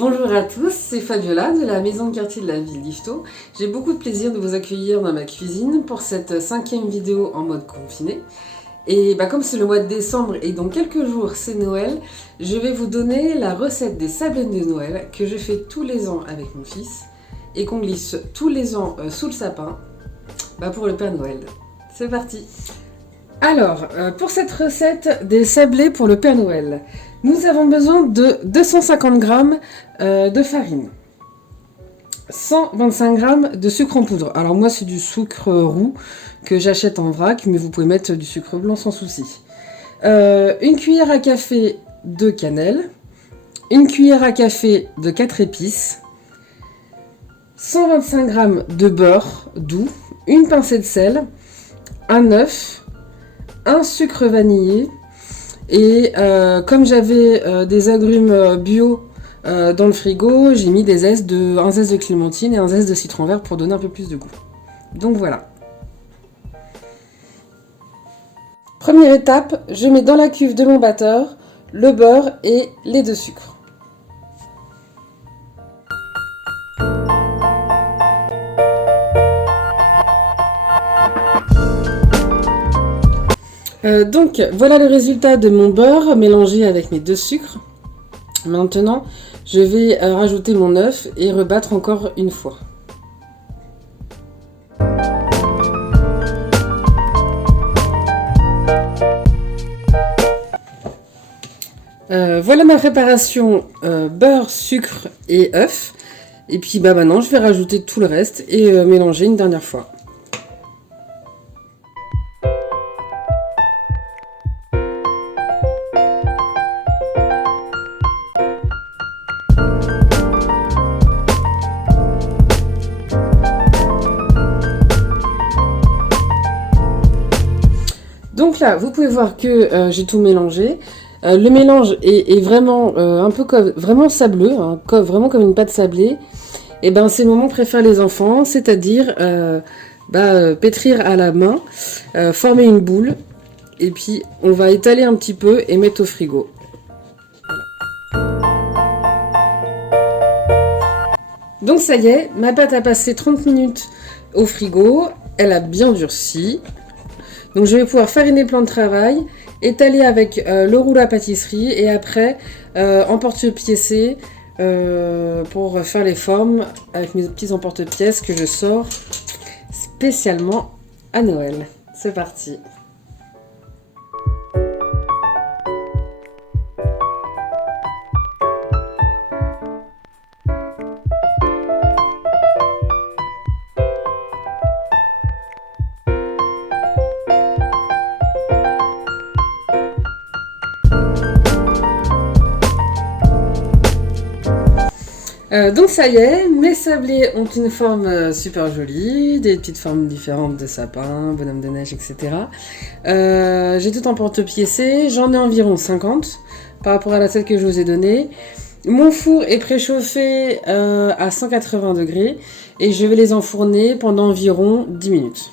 Bonjour à tous, c'est Fabiola de la maison de quartier de la ville d'Yvetot. J'ai beaucoup de plaisir de vous accueillir dans ma cuisine pour cette 5e vidéo en mode confiné. Et comme c'est le mois de décembre et dans quelques jours c'est Noël, je vais vous donner la recette des sablés de Noël que je fais tous les ans avec mon fils et qu'on glisse tous les ans sous le sapin pour le Père Noël. C'est parti! Alors, pour cette recette des sablés pour le Père Noël, nous avons besoin de 250 g de farine, 125 g de sucre en poudre. Alors moi c'est du sucre roux que j'achète en vrac, mais vous pouvez mettre du sucre blanc sans souci. Une cuillère à café de cannelle, une cuillère à café de 4 épices, 125 g de beurre doux, une pincée de sel, un œuf, un sucre vanillé. Et comme j'avais des agrumes bio dans le frigo, j'ai mis un zeste de clémentine et un zeste de citron vert pour donner un peu plus de goût. Donc voilà. Première étape, je mets dans la cuve de mon batteur le beurre et les 2 sucres. Donc voilà le résultat de mon beurre mélangé avec mes 2 sucres. Maintenant, je vais rajouter mon œuf et rebattre encore une fois. Voilà ma préparation beurre, sucre et œuf. Et puis maintenant, je vais rajouter tout le reste et mélanger une dernière fois. Donc là, vous pouvez voir que j'ai tout mélangé. Le mélange est vraiment un peu vraiment sableux, hein, vraiment comme une pâte sablée. Et c'est le moment que préfèrent les enfants, c'est-à-dire pétrir à la main, former une boule, et puis on va étaler un petit peu et mettre au frigo. Donc ça y est, ma pâte a passé 30 minutes au frigo, elle a bien durci. Donc je vais pouvoir fariner le plan de travail, étaler avec le rouleau à pâtisserie et après emporte-piécer pour faire les formes avec mes petits emporte-pièces que je sors spécialement à Noël. C'est parti! Donc ça y est, mes sablés ont une forme super jolie, des petites formes différentes de sapin, bonhomme de neige, etc. J'ai tout emporte-piécé, j'en ai environ 50 par rapport à la recette que je vous ai donnée. Mon four est préchauffé à 180 degrés et je vais les enfourner pendant environ 10 minutes.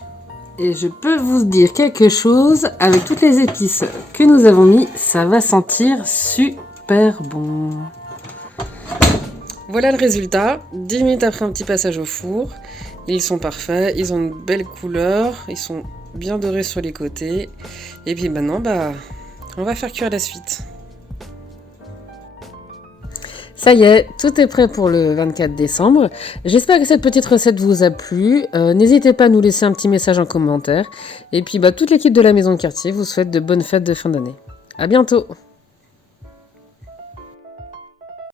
Et je peux vous dire quelque chose, avec toutes les épices que nous avons mis, ça va sentir super bon. Voilà le résultat, 10 minutes après un petit passage au four. Ils sont parfaits, ils ont une belle couleur, ils sont bien dorés sur les côtés. Et puis maintenant, on va faire cuire la suite. Ça y est, tout est prêt pour le 24 décembre. J'espère que cette petite recette vous a plu. N'hésitez pas à nous laisser un petit message en commentaire. Et puis toute l'équipe de la maison de quartier vous souhaite de bonnes fêtes de fin d'année. À bientôt!